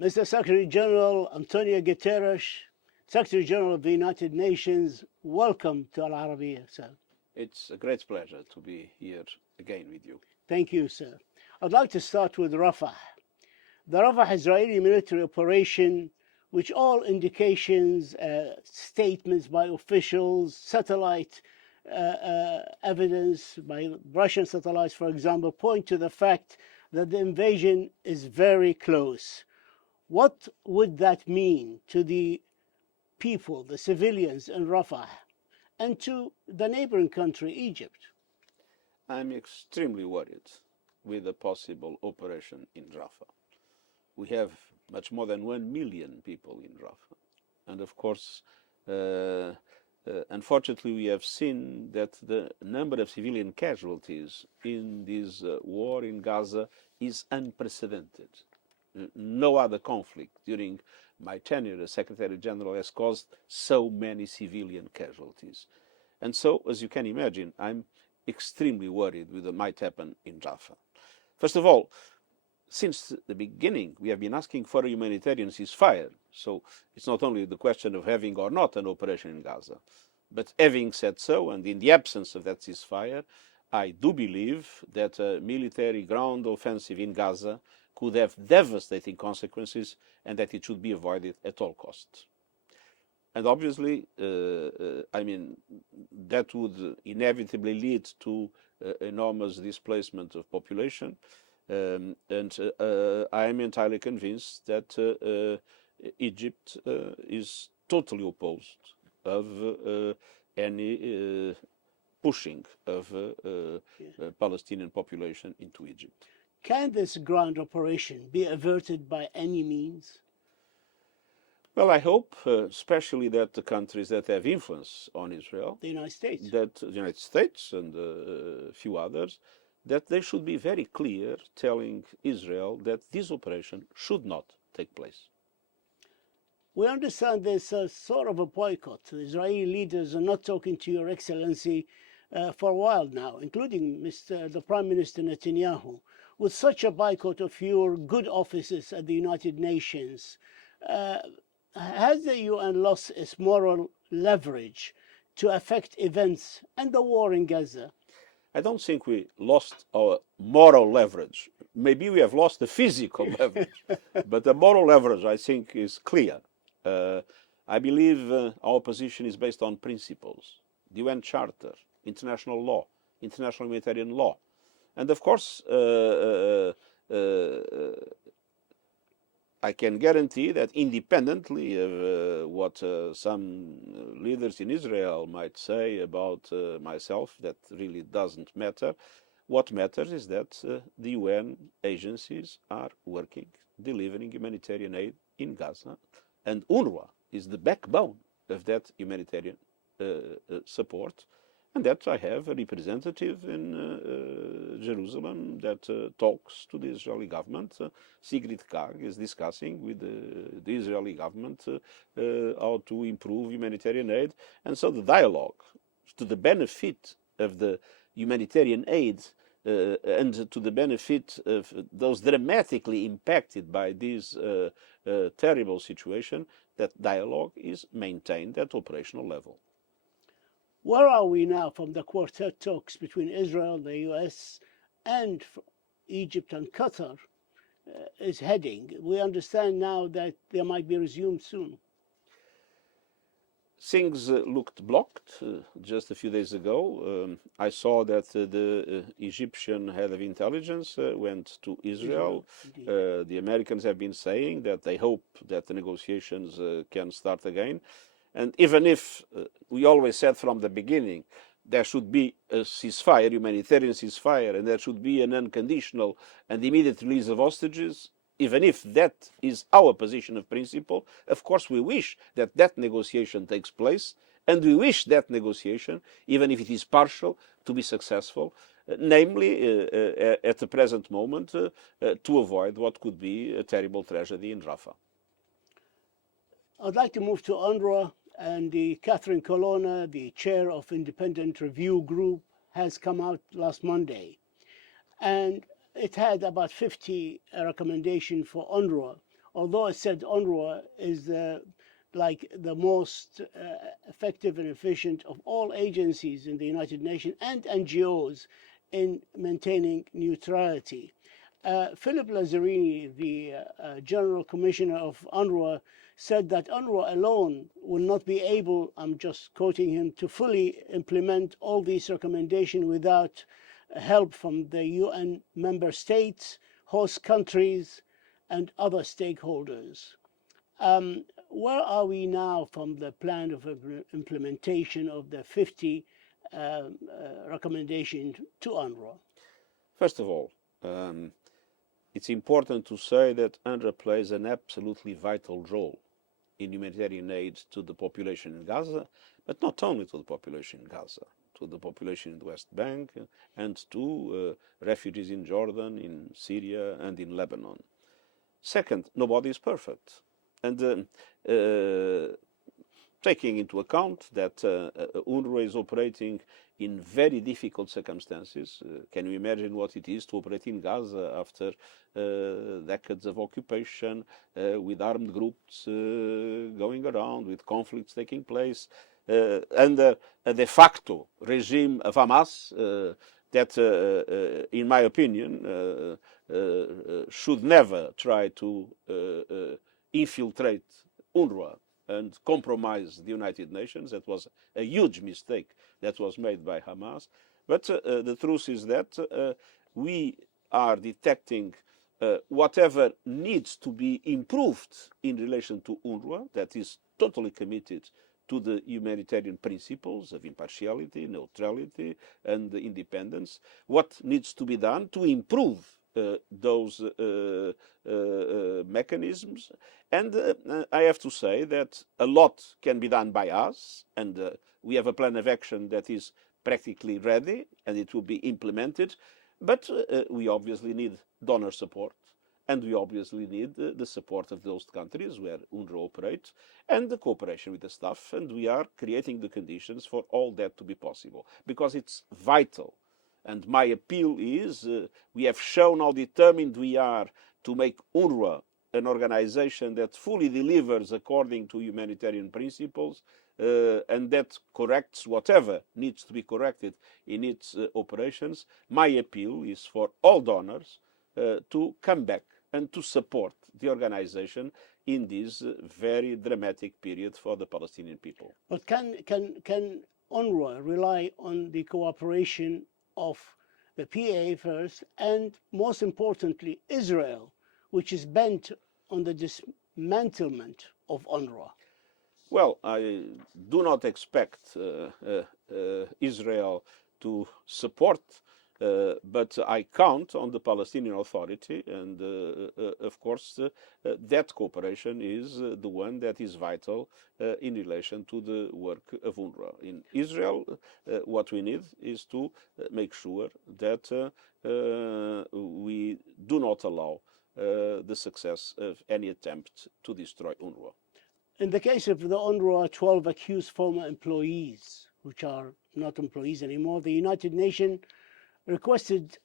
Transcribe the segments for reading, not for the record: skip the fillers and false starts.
Mr. Secretary General Antonio Guterres, Secretary General of the United Nations, welcome to Al Arabiya, sir. It's a great pleasure to be here again with you. Thank you, sir. I'd like to start with Rafah. The Rafah Israeli military operation, which all indications, statements by officials, satellite evidence by Russian satellites, for example, point to the fact that the invasion is very close. What would that mean to the people, the civilians in Rafah, and to the neighboring country, Egypt? I'm extremely worried with the possible operation in Rafah. We have much more than 1 million people in Rafah. And of course, unfortunately, we have seen that the number of civilian casualties in this war in Gaza is unprecedented. No other conflict during my tenure as Secretary General has caused so many civilian casualties. And so, as you can imagine, I'm extremely worried with what might happen in Rafah. First of all, since the beginning, we have been asking for a humanitarian ceasefire. So it's not only the question of having or not an operation in Gaza, but having said so, and in the absence of that ceasefire, I do believe that a military ground offensive in Gaza could have devastating consequences and that it should be avoided at all costs. And obviously, I mean, that would inevitably lead to enormous displacement of population. And I am entirely convinced that Egypt is totally opposed of any pushing of Palestinian population into Egypt. Can this ground operation be averted by any means? Well, I hope, especially that the countries that have influence on Israel, the United States, that the United States and a few others, that they should be very clear telling Israel that this operation should not take place. We understand there's a sort of a boycott. The Israeli leaders are not talking to Your Excellency for a while now, including the Prime Minister Netanyahu. With such a boycott of your good offices at the United Nations, has the UN lost its moral leverage to affect events and the war in Gaza? I don't think we lost our moral leverage. Maybe we have lost the physical leverage, but the moral leverage, I think, is clear. I believe our position is based on principles, the UN Charter, international law, international humanitarian law. And of course, I can guarantee that independently of what some leaders in Israel might say about myself, that really doesn't matter. What matters is that the UN agencies are working, delivering humanitarian aid in Gaza, and UNRWA is the backbone of that humanitarian support. And that I have a representative in Jerusalem that talks to the Israeli government. Sigrid Kaag is discussing with the Israeli government how to improve humanitarian aid. And so the dialogue to the benefit of the humanitarian aid and to the benefit of those dramatically impacted by this terrible situation, that dialogue is maintained at operational level. Where are we now from the quartet talks between Israel, the US, and Egypt and Qatar is heading? We understand now that they might be resumed soon. Things looked blocked just a few days ago. I saw that the Egyptian head of intelligence went to Israel. The Americans have been saying that they hope that the negotiations can start again. And even if we always said from the beginning there should be a ceasefire, humanitarian ceasefire, and there should be an unconditional and immediate release of hostages, even if that is our position of principle, of course we wish that that negotiation takes place, and we wish that negotiation, even if it is partial, to be successful, namely at the present moment to avoid what could be a terrible tragedy in Rafah. I'd like to move to UNRWA, and Catherine Colonna, the chair of Independent Review Group, has come out last Monday. And it had about 50 recommendations for UNRWA although it said UNRWA is like the most effective and efficient of all agencies in the United Nations and NGOs in maintaining neutrality. Philip Lazzarini, the General Commissioner of UNRWA, said that UNRWA alone will not be able, I'm just quoting him, to fully implement all these recommendations without help from the UN member states, host countries, and other stakeholders. Where are we now from the plan of implementation of the 50 recommendations to UNRWA? First of all, it's important to say that UNRWA plays an absolutely vital role in humanitarian aid to the population in Gaza, but not only to the population in Gaza, to the population in the West Bank and to refugees in Jordan, in Syria, and in Lebanon. Second, nobody is perfect. And taking into account that UNRWA is operating in very difficult circumstances. Can you imagine what it is to operate in Gaza after decades of occupation, with armed groups going around, with conflicts taking place, under a de facto regime of Hamas that, in my opinion, should never try to infiltrate UNRWA and compromise the United Nations. That was a huge mistake that was made by Hamas. But the truth is that we are detecting whatever needs to be improved in relation to UNRWA, that is totally committed to the humanitarian principles of impartiality, neutrality, and independence. What needs to be done to improve those mechanisms. And I have to say that a lot can be done by us, and we have a plan of action that is practically ready, and it will be implemented. But we obviously need donor support, and we obviously need the support of those countries where UNRWA operates, and the cooperation with the staff, and we are creating the conditions for all that to be possible, because it's vital. And my appeal is, we have shown how determined we are to make UNRWA an organization that fully delivers according to humanitarian principles, and that corrects whatever needs to be corrected in its operations. My appeal is for all donors to come back and to support the organization in this very dramatic period for the Palestinian people. But can UNRWA rely on the cooperation of the PA first, and most importantly, Israel, which is bent on the dismantlement of UNRWA? Well, I do not expect Israel to support, but I count on the Palestinian Authority, and of course that cooperation is the one that is vital in relation to the work of UNRWA. In Israel, what we need is to make sure that we do not allow the success of any attempt to destroy UNRWA. In the case of the UNRWA 12 accused former employees, which are not employees anymore, the United Nations requested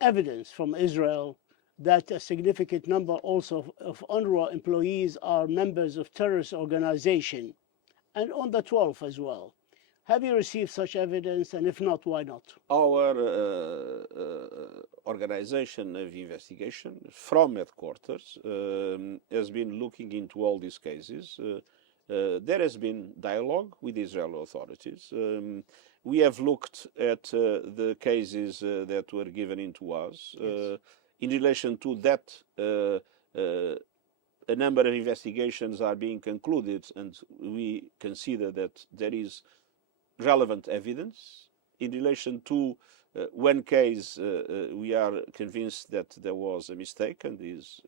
evidence from Israel that a significant number also of UNRWA employees are members of terrorist organization, and on the 12th as well. Have you received such evidence, and if not, why not? Our organization of investigation from headquarters has been looking into all these cases. There has been dialogue with the Israeli authorities. We have looked at the cases that were given into us. Yes. In relation to that, a number of investigations are being concluded, and we consider that there is relevant evidence. In relation to one case, we are convinced that there was a mistake and is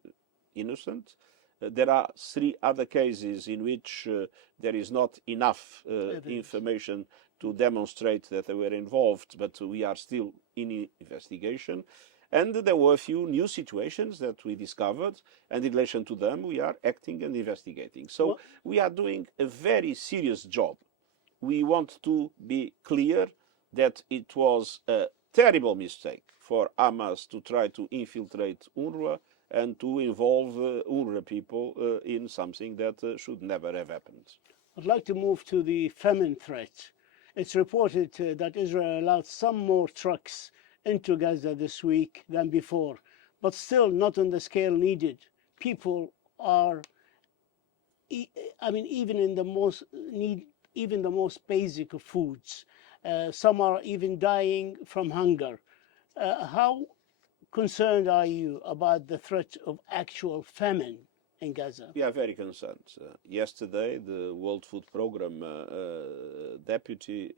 innocent. There are 3 other cases in which there is not enough information to demonstrate that they were involved, but we are still in investigation. And there were a few new situations that we discovered, and in relation to them, we are acting and investigating. So we are doing a very serious job. We want to be clear that it was a terrible mistake for Hamas to try to infiltrate UNRWA, and to involve UNRWA people in something that should never have happened. I'd like to move to the famine threat. It's reported that Israel allowed some more trucks into Gaza this week than before, but still not on the scale needed. People are, I mean, even in the most even the most basic of foods. Some are even dying from hunger. How concerned are you about the threat of actual famine in Gaza? We are very concerned. Yesterday, the World Food Programme deputy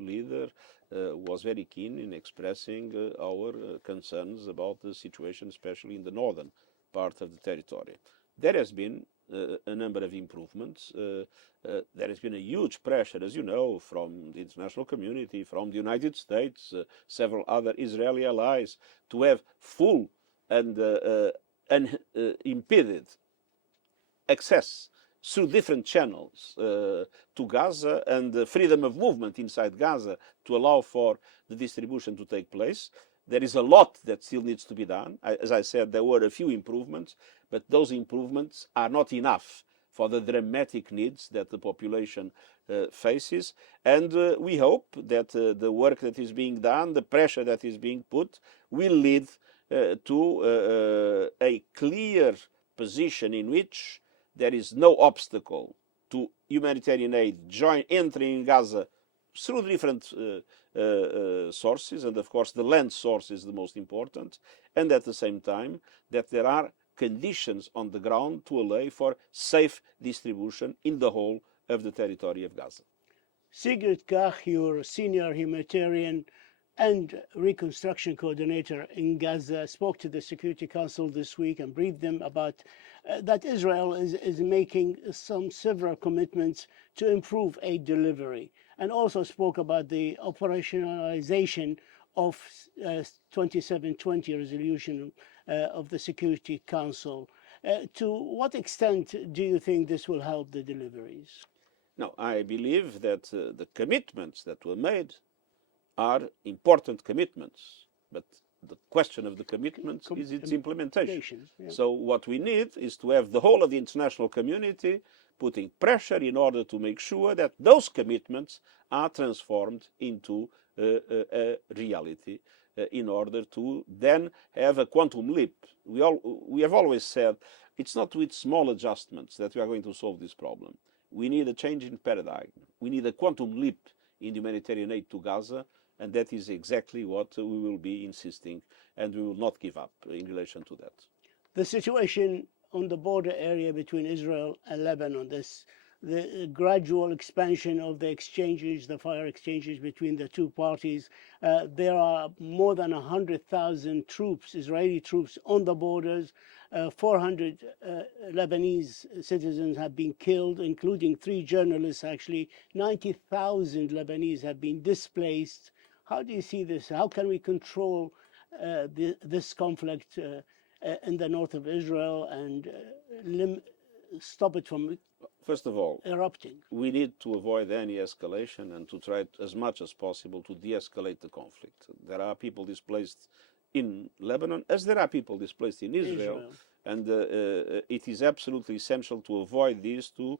leader was very keen in expressing our concerns about the situation, especially in the northern part of the territory. There has been a number of improvements. There has been a huge pressure, as you know, from the international community, from the United States, several other Israeli allies, to have full and unimpeded access through different channels to Gaza, and the freedom of movement inside Gaza to allow for the distribution to take place. There is a lot that still needs to be done. As I said, there were a few improvements, but those improvements are not enough for the dramatic needs that the population faces. And we hope that the work that is being done, the pressure that is being put, will lead to a clear position in which there is no obstacle to humanitarian aid entering Gaza through different sources, and of course the land source is the most important, and at the same time that there are conditions on the ground to allow for safe distribution in the whole of the territory of Gaza. Sigrid Kach, your senior humanitarian and reconstruction coordinator in Gaza, spoke to the Security Council this week and briefed them about that Israel is making several commitments to improve aid delivery, and also spoke about the operationalization of 2720 resolution of the Security Council. To what extent do you think this will help the deliveries? No, I believe that the commitments that were made are important commitments, but the question of the commitments is its implementation. Yeah. So what we need is to have the whole of the international community putting pressure in order to make sure that those commitments are transformed into a reality, in order to then have a quantum leap. We have always said it's not with small adjustments that we are going to solve this problem. We need a change in paradigm. We need a quantum leap in humanitarian aid to Gaza, and that is exactly what we will be insisting, and we will not give up in relation to that. The situation on the border area between Israel and Lebanon, the gradual expansion of the exchanges, the fire exchanges between the two parties. There are more than 100,000 troops, Israeli troops, on the borders. 400 Lebanese citizens have been killed, including 3 journalists, actually. 90,000 Lebanese have been displaced. How do you see this? How can we control this conflict in the north of Israel and stop it from First of all, erupting? We need to avoid any escalation and to try as much as possible to de-escalate the conflict. There are people displaced in Lebanon as there are people displaced in Israel. And it is absolutely essential to avoid this to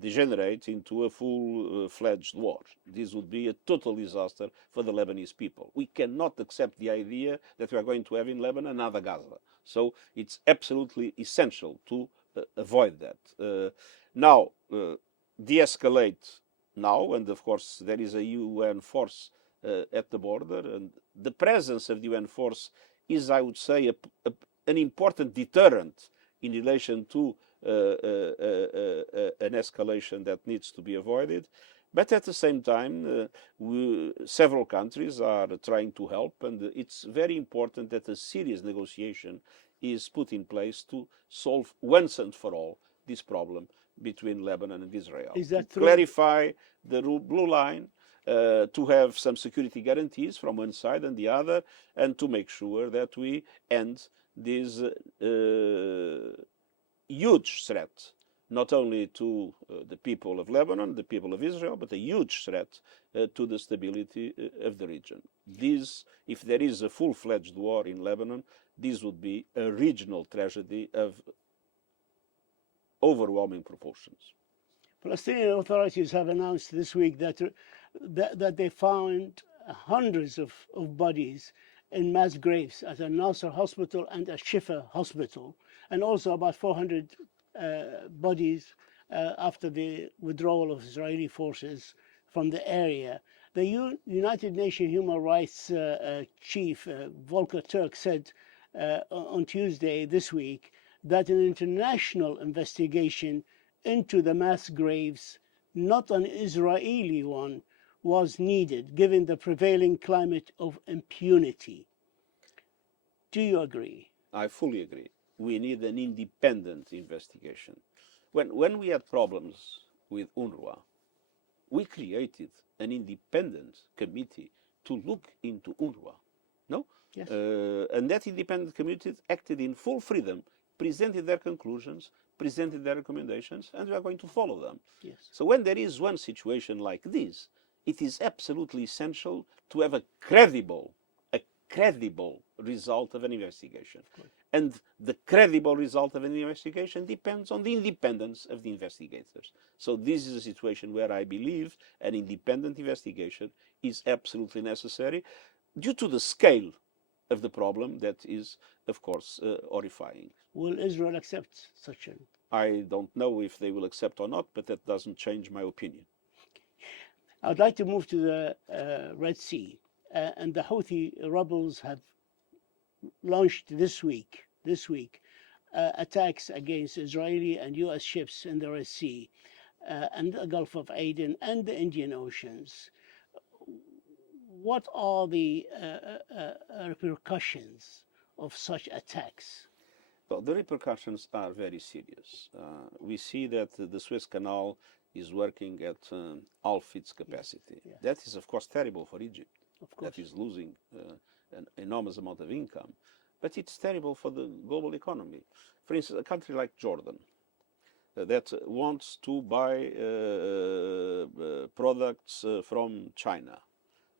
degenerate into a full-fledged war. This would be a total disaster for the Lebanese people. We cannot accept the idea that we are going to have in Lebanon another Gaza. So it's absolutely essential to avoid that. Now, de-escalate now, and of course there is a UN force at the border, and the presence of the UN force is, I would say, an important deterrent in relation to an escalation that needs to be avoided. But at the same time, several countries are trying to help, and it's very important that a serious negotiation is put in place to solve once and for all this problem between Lebanon and Israel. Is that to clarify the blue line, to have some security guarantees from one side and the other, and to make sure that we end this huge threat, not only to the people of Lebanon, the people of Israel, but a huge threat to the stability of the region. If there is a full-fledged war in Lebanon, this would be a regional tragedy of overwhelming proportions. Palestinian authorities have announced this week that they found hundreds of bodies in mass graves at Al-Nasser hospital and at Shifa hospital, and also about 400 bodies after the withdrawal of Israeli forces from the area. The United Nations Human Rights Chief, Volker Turk, said on Tuesday this week that an international investigation into the mass graves, not an Israeli one, was needed given the prevailing climate of impunity. Do you agree? I fully agree. We need an independent investigation. When we had problems with UNRWA, we created an independent committee to look into UNRWA. No? Yes. And that independent committee acted in full freedom, presented their conclusions, presented their recommendations, and we are going to follow them. Yes. So when there is one situation like this, it is absolutely essential to have a credible result of an investigation. And the credible result of an investigation depends on the independence of the investigators. So this is a situation where I believe an independent investigation is absolutely necessary due to the scale of the problem that is, of course, horrifying. Will Israel accept such an? I don't know if they will accept or not, but that doesn't change my opinion. I'd like to move to the Red Sea, and the Houthi rebels have launched this week attacks against Israeli and U.S. ships in the Red Sea and the Gulf of Aden and the Indian Oceans. What are the repercussions of such attacks? Well, the repercussions are very serious. We see that the Suez Canal is working at half its capacity. Yeah. That is, of course, terrible for Egypt. Of course. That is losing an enormous amount of income. But it's terrible for the global economy. For instance, a country like Jordan that wants to buy products from China.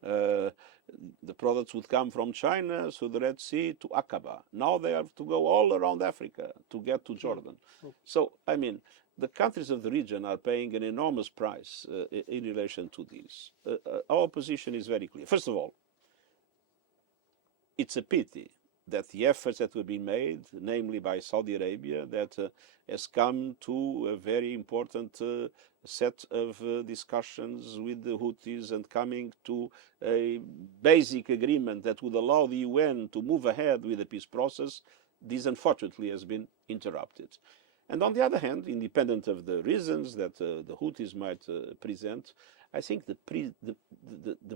The products would come from China through the Red Sea to Aqaba. Now they have to go all around Africa to get to Jordan. So, I mean, the countries of the region are paying an enormous price in relation to this. Our position is very clear. First of all, it's a pity that the efforts that were being made, namely by Saudi Arabia, that has come to a very important set of discussions with the Houthis and coming to a basic agreement that would allow the UN to move ahead with the peace process. This, unfortunately, has been interrupted. And on the other hand, independent of the reasons that the Houthis might present, I think the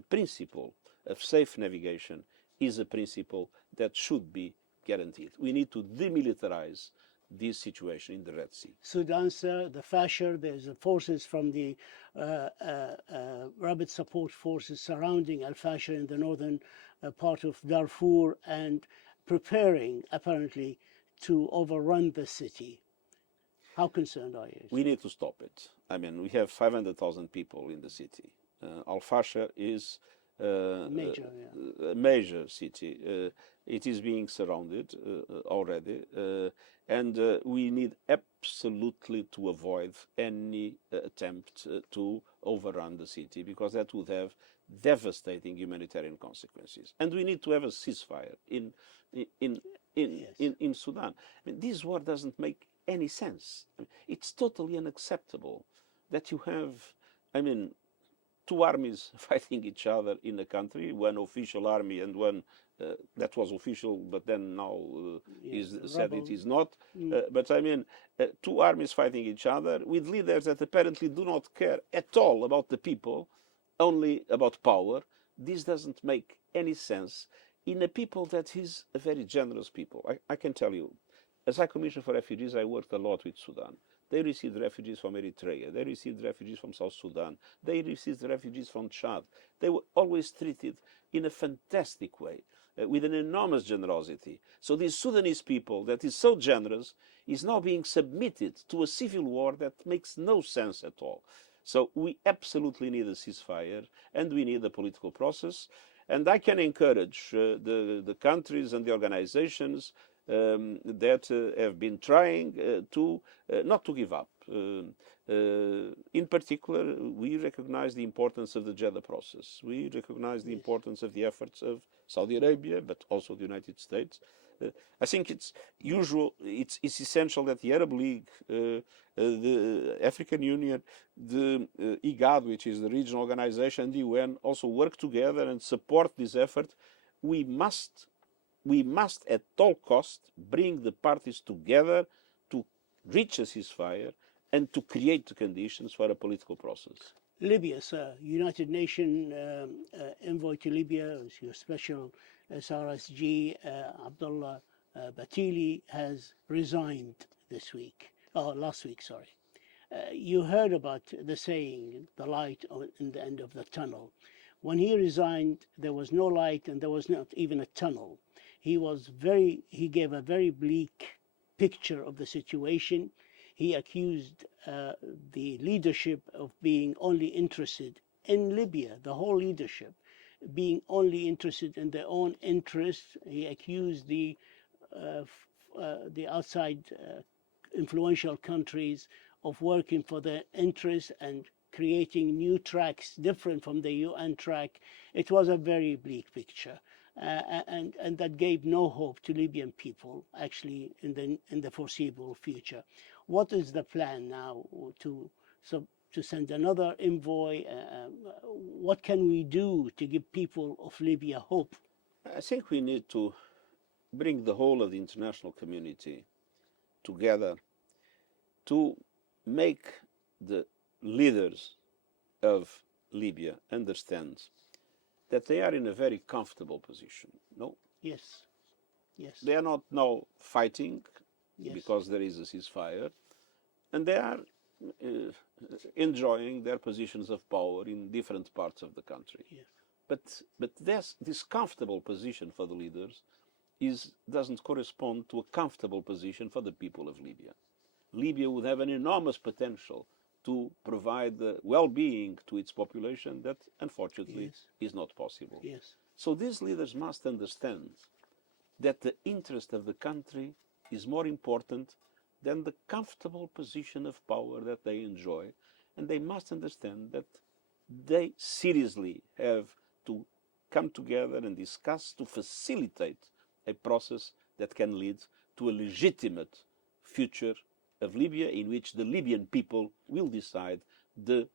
principle of safe navigation is a principle that should be guaranteed. We need to demilitarize this situation in the Red Sea. Sudan, sir, the Fasher, there's the forces from the rapid support forces surrounding Al-Fasher in the northern part of Darfur and preparing, apparently, to overrun the city. How concerned are you? We need to stop it. I mean, we have 500,000 people in the city. Al-Fasher is a major city. It is being surrounded already, and we need absolutely to avoid any attempt to overrun the city, because that would have devastating humanitarian consequences. And we need to have a ceasefire in Sudan. I mean, this war doesn't make any sense. I mean, it's totally unacceptable that you have, I mean, two armies fighting each other in a country, one official army and one that was official, but then now is said it is not. But I mean, two armies fighting each other with leaders that apparently do not care at all about the people, only about power. This doesn't make any sense in a people that is a very generous people. I can tell you, as High Commissioner for Refugees, I worked a lot with Sudan. They received refugees from Eritrea. They received refugees from South Sudan. They received refugees from Chad. They were always treated in a fantastic way, with an enormous generosity. So this Sudanese people that is so generous is now being submitted to a civil war that makes no sense at all. So we absolutely need a ceasefire, and we need a political process. And I can encourage the countries and the organizations that have been trying to not to give up. In particular, we recognize the importance of the Jeddah process. We recognize the importance of the efforts of Saudi Arabia, but also the United States. I think it's essential that the Arab League, the African Union, the IGAD, which is the regional organization, and the UN also work together and support this effort. We must at all costs bring the parties together to reach a ceasefire and to create the conditions for a political process. Libya, sir. United Nations envoy to Libya, your special SRSG, Abdullah Batili, has resigned last week, sorry. You heard about the saying, the light in the end of the tunnel. When he resigned, there was no light and there was not even a tunnel. He gave a very bleak picture of the situation. He accused the leadership of being only interested in Libya, the whole leadership, being only interested in their own interests. He accused the outside influential countries of working for their interests and creating new tracks different from the UN track. It was a very bleak picture. And that gave no hope to Libyan people, actually, in the foreseeable future. What is the plan now to send another envoy? What can we do to give people of Libya hope? I think we need to bring the whole of the international community together to make the leaders of Libya understand that they are in a very comfortable position. No? Yes. Yes. They are not now fighting yes. because there is a ceasefire, and they are enjoying their positions of power in different parts of the country. Yes. But this comfortable position for the leaders doesn't correspond to a comfortable position for the people of Libya. Libya would have an enormous potential to provide the well-being to its population that, unfortunately, yes. is not possible. Yes. So these leaders must understand that the interest of the country is more important than the comfortable position of power that they enjoy, and they must understand that they seriously have to come together and discuss to facilitate a process that can lead to a legitimate future of Libya, in which the Libyan people will decide the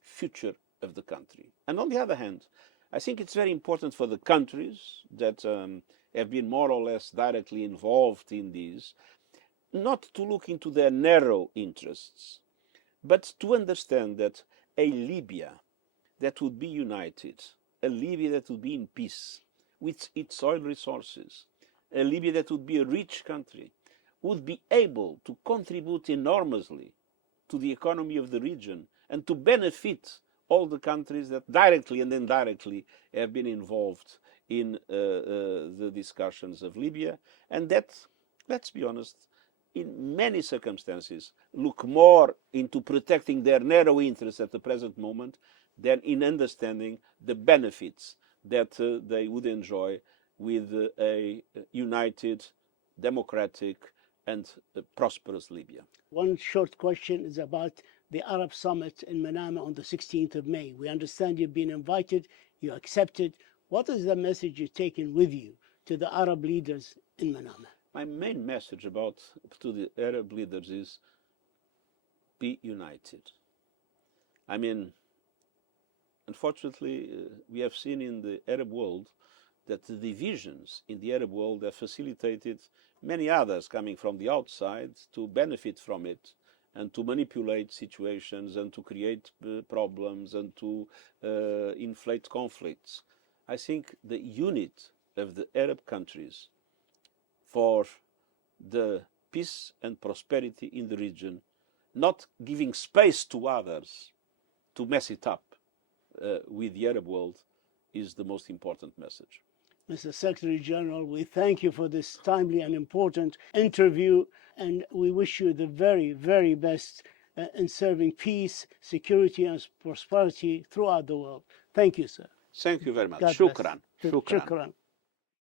future of the country. And on the other hand, I think it's very important for the countries that have been more or less directly involved in this, not to look into their narrow interests, but to understand that a Libya that would be united, a Libya that would be in peace with its oil resources, a Libya that would be a rich country, would be able to contribute enormously to the economy of the region and to benefit all the countries that directly and indirectly have been involved in the discussions of Libya, and that, let's be honest, in many circumstances look more into protecting their narrow interests at the present moment than in understanding the benefits that they would enjoy with a united, democratic and prosperous Libya. One short question is about the Arab Summit in Manama on the 16th of May. We understand you've been invited, you accepted. What is the message you're taking with you to the Arab leaders in Manama? My main message to the Arab leaders is be united. I mean, unfortunately, we have seen in the Arab world that the divisions in the Arab world have facilitated many others coming from the outside to benefit from it and to manipulate situations and to create problems and to inflate conflicts. I think the unit of the Arab countries for the peace and prosperity in the region, not giving space to others to mess it up with the Arab world, is the most important message. Mr. Secretary General, we thank you for this timely and important interview, and we wish you the very, very best in serving peace, security, and prosperity throughout the world. Thank you, sir. Thank you very much. God bless. Shukran. Shukran. Shukran.